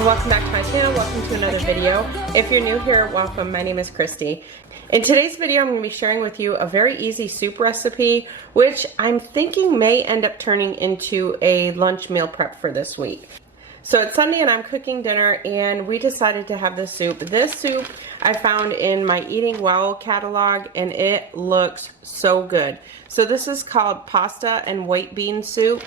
and welcome back to my channel. Welcome to another video. If you're new here, welcome. My name is Kristi. In today's video, I'm going to be sharing with you a very easy soup recipe, which I'm thinking may end up turning into a lunch meal prep for this week. So it's Sunday and I'm cooking dinner and we decided to have this soup. This soup I found in my Eating Well catalog and it looks so good. So this is called pasta and white bean soup.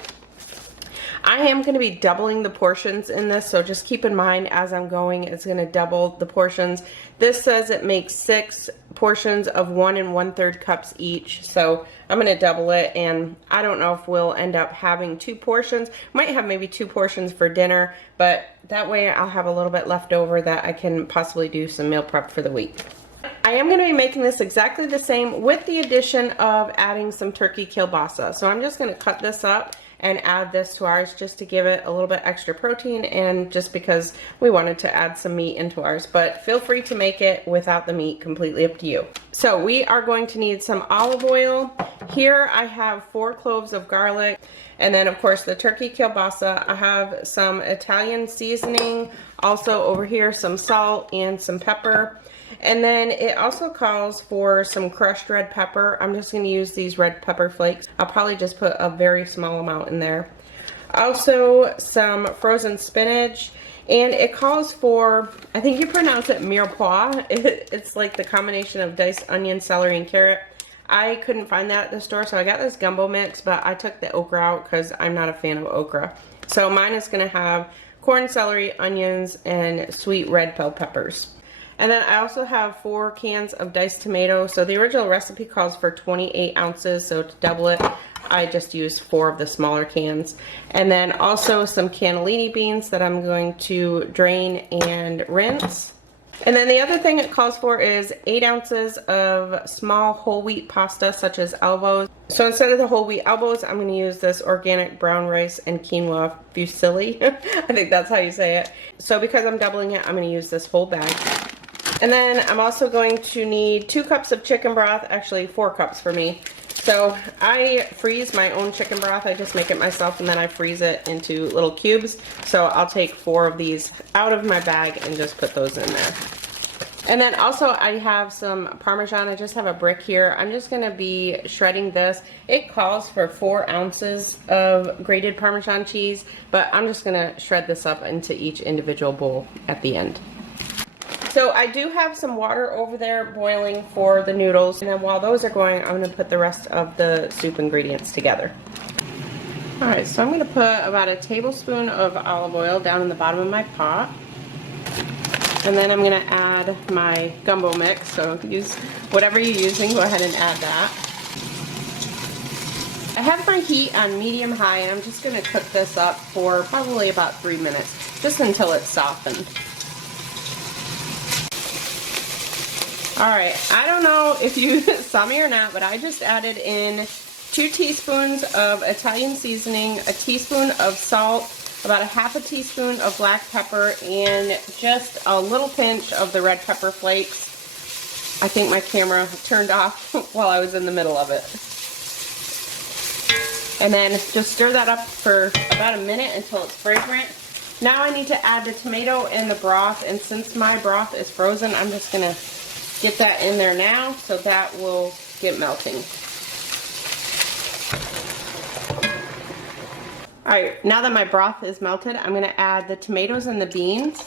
I am going to be doubling the portions in this, so just keep in mind as I'm going, it's going to double the portions. This says it makes 6 portions of 1 1/3 cups each, so I'm going to double it, and I don't know if we'll end up having 2 portions. Might have maybe 2 portions for dinner, but that way I'll have a little bit left over that I can possibly do some meal prep for the week. I am going to be making this exactly the same with the addition of adding some turkey kielbasa. So I'm just going to cut this up and add this to ours just to give it a little bit extra protein and just because we wanted to add some meat into ours. But feel free to make it without the meat, completely up to you. So we are going to need some olive oil. Here I have 4 cloves of garlic, and then of course the turkey kielbasa. I have some Italian seasoning, also over here some salt and some pepper. And then it also calls for some crushed red pepper. I'm just going to use these red pepper flakes. I'll probably just put a very small amount in there. Also some frozen spinach. And it calls for, I think you pronounce it mirepoix. It's like the combination of diced onion, celery, and carrot. I couldn't find that at the store, so I got this gumbo mix, but I took the okra out because I'm not a fan of okra. So mine is going to have corn, celery, onions, and sweet red bell peppers. And then I also have 4 cans of diced tomato. So the original recipe calls for 28 ounces. So to double it, I just used 4 of the smaller cans. And then also some cannellini beans that I'm going to drain and rinse. And then the other thing it calls for is 8 ounces of small whole wheat pasta, such as elbows. So instead of the whole wheat elbows, I'm going to use this organic brown rice and quinoa fusilli. I think that's how you say it. So because I'm doubling it, I'm going to use this whole bag. And then I'm also going to need 2 cups of chicken broth, actually 4 cups for me. So I freeze my own chicken broth. I just make it myself and then I freeze it into little cubes. So I'll take 4 of these out of my bag and just put those in there. And then also I have some Parmesan. I just have a brick here. I'm just going to be shredding this. It calls for 4 ounces of grated Parmesan cheese, but I'm just going to shred this up into each individual bowl at the end. So I do have some water over there boiling for the noodles, and then while those are going, I'm going to put the rest of the soup ingredients together. Alright, so I'm going to put about a tablespoon of olive oil down in the bottom of my pot. And then I'm going to add my gumbo mix, so use whatever you're using, go ahead and add that. I have my heat on medium-high, and I'm just going to cook this up for probably about 3 minutes, just until it's softened. Alright, I don't know if you saw me or not, but I just added in 2 teaspoons of Italian seasoning, a teaspoon of salt, about a half a teaspoon of black pepper, and just a little pinch of the red pepper flakes. I think my camera turned off while I was in the middle of it. And then just stir that up for about a minute until it's fragrant. Now I need to add the tomato and the broth, and since my broth is frozen, I'm just going to get that in there now so that will get melting. Alright, now that my broth is melted, I'm going to add the tomatoes and the beans.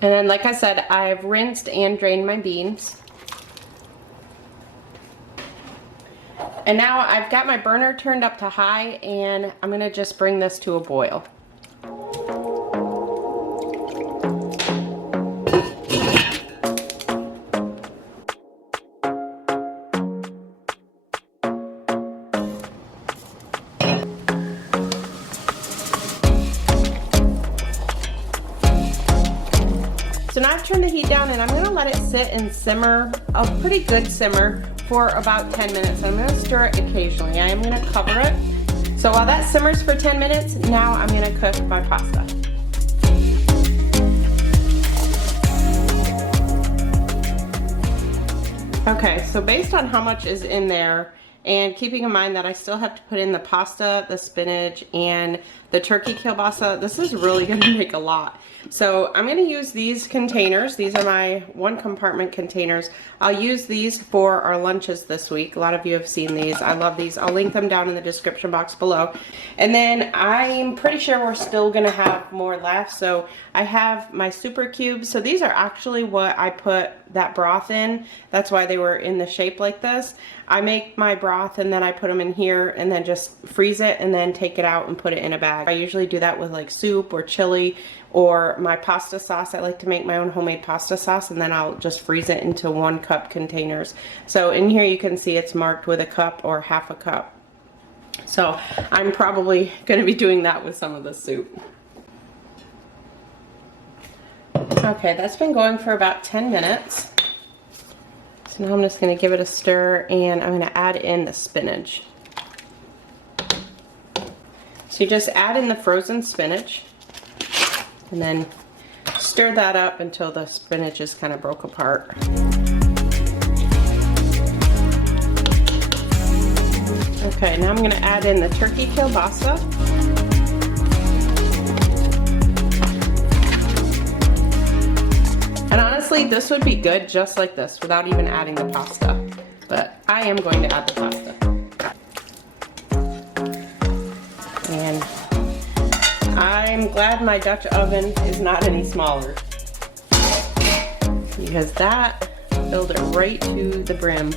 And then, like I said, I've rinsed and drained my beans. And now I've got my burner turned up to high, and I'm going to just bring this to a boil. So now I've turned the heat down and I'm going to let it sit and simmer, a pretty good simmer, for about 10 minutes. I'm going to stir it occasionally. I am going to cover it. So while that simmers for 10 minutes, now I'm going to cook my pasta. Okay, so based on how much is in there And keeping in mind that I still have to put in the pasta, the spinach, and the turkey kielbasa, this is really going to make a lot. So I'm going to use these containers. These are my 1 compartment containers. I'll use these for our lunches this week. A lot of you have seen these. I love these. I'll link them down in the description box below. And then I'm pretty sure we're still going to have more left. So I have my super cubes. So these are actually what I put that broth in. That's why they were in the shape like this. I make my broth and then I put them in here and then just freeze it and then take it out and put it in a bag. I usually do that with like soup or chili or my pasta sauce. I like to make my own homemade pasta sauce and then I'll just freeze it into 1 cup containers. So in here you can see it's marked with a cup or half a cup. So I'm probably going to be doing that with some of the soup. Okay, that's been going for about 10 minutes. So now I'm just going to give it a stir and I'm going to add in the spinach. So you just add in the frozen spinach and then stir that up until the spinach is kind of broke apart. Okay, now I'm going to add in the turkey kielbasa. And honestly, this would be good just like this without even adding the pasta. But I am going to add the pasta. And I'm glad my Dutch oven is not any smaller, because that filled it right to the brim.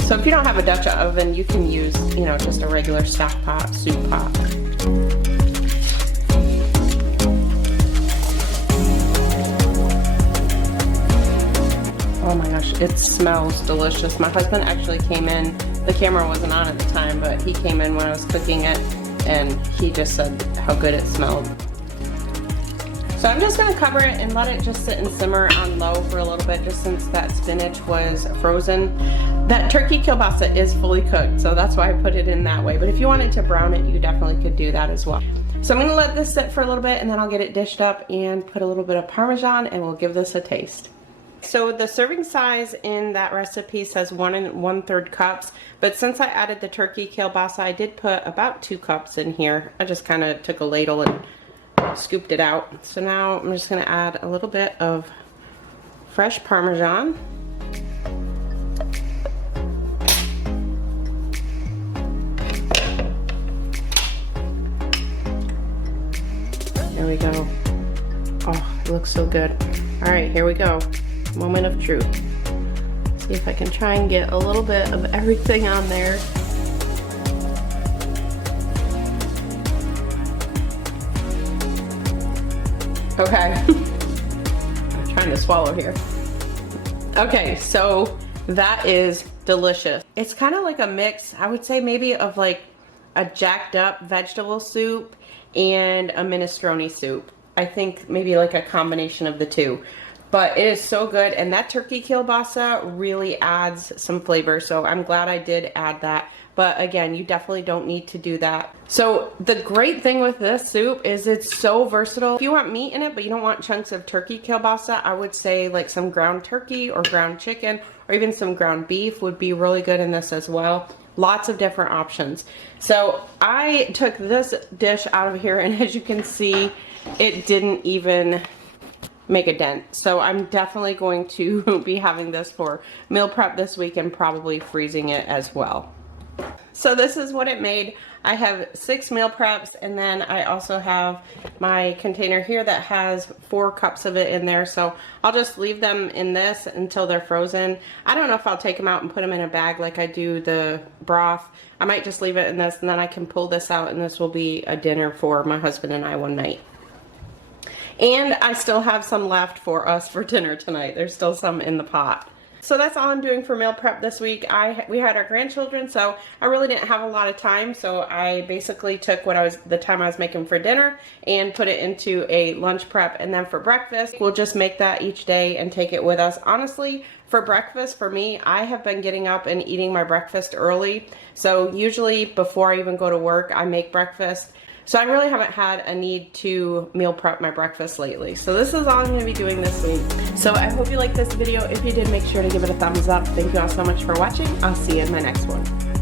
So if you don't have a Dutch oven, you can use, you know, just a regular stock pot, soup pot. Oh my gosh, it smells delicious. My husband actually came in, the camera wasn't on at the time, but he came in when I was cooking it and he just said how good it smelled. So I'm just gonna cover it and let it just sit and simmer on low for a little bit, just since that spinach was frozen. That turkey kielbasa is fully cooked, so that's why I put it in that way. But if you wanted to brown it, you definitely could do that as well. So I'm gonna let this sit for a little bit and then I'll get it dished up and put a little bit of Parmesan and we'll give this a taste. So the serving size in that recipe says 1 1/3 cups, but since I added the turkey kielbasa, I did put about 2 cups in here. I just kind of took a ladle and scooped it out. So now I'm just going to add a little bit of fresh Parmesan. There we go. Oh, it looks so good. All right, here we go. Moment of truth. See if I can try and get a little bit of everything on there. Okay. I'm trying to swallow here. Okay, so that is delicious. It's kind of like a mix, I would say maybe of like a jacked up vegetable soup and a minestrone soup. I think maybe like a combination of the two. But it is so good, and that turkey kielbasa really adds some flavor, so I'm glad I did add that. But again, you definitely don't need to do that. So the great thing with this soup is it's so versatile. If you want meat in it, but you don't want chunks of turkey kielbasa, I would say like some ground turkey or ground chicken or even some ground beef would be really good in this as well. Lots of different options. So I took this dish out of here, and as you can see, it didn't even make a dent. So I'm definitely going to be having this for meal prep this week and probably freezing it as well. So this is what it made. I have 6 meal preps, and then I also have my container here that has 4 cups of it in there. So I'll just leave them in this until they're frozen. I don't know if I'll take them out and put them in a bag like I do the broth. I might just leave it in this, and then I can pull this out, and this will be a dinner for my husband and I one night. And I still have some left for us for dinner tonight. There's still some in the pot. So that's all I'm doing for meal prep this week. We had our grandchildren, so I really didn't have a lot of time. So I basically took the time I was making for dinner and put it into a lunch prep. And then for breakfast, we'll just make that each day and take it with us. Honestly, for breakfast, for me, I have been getting up and eating my breakfast early. So usually before I even go to work, I make breakfast. So I really haven't had a need to meal prep my breakfast lately. So this is all I'm gonna be doing this week. So I hope you liked this video. If you did, make sure to give it a thumbs up. Thank you all so much for watching. I'll see you in my next one.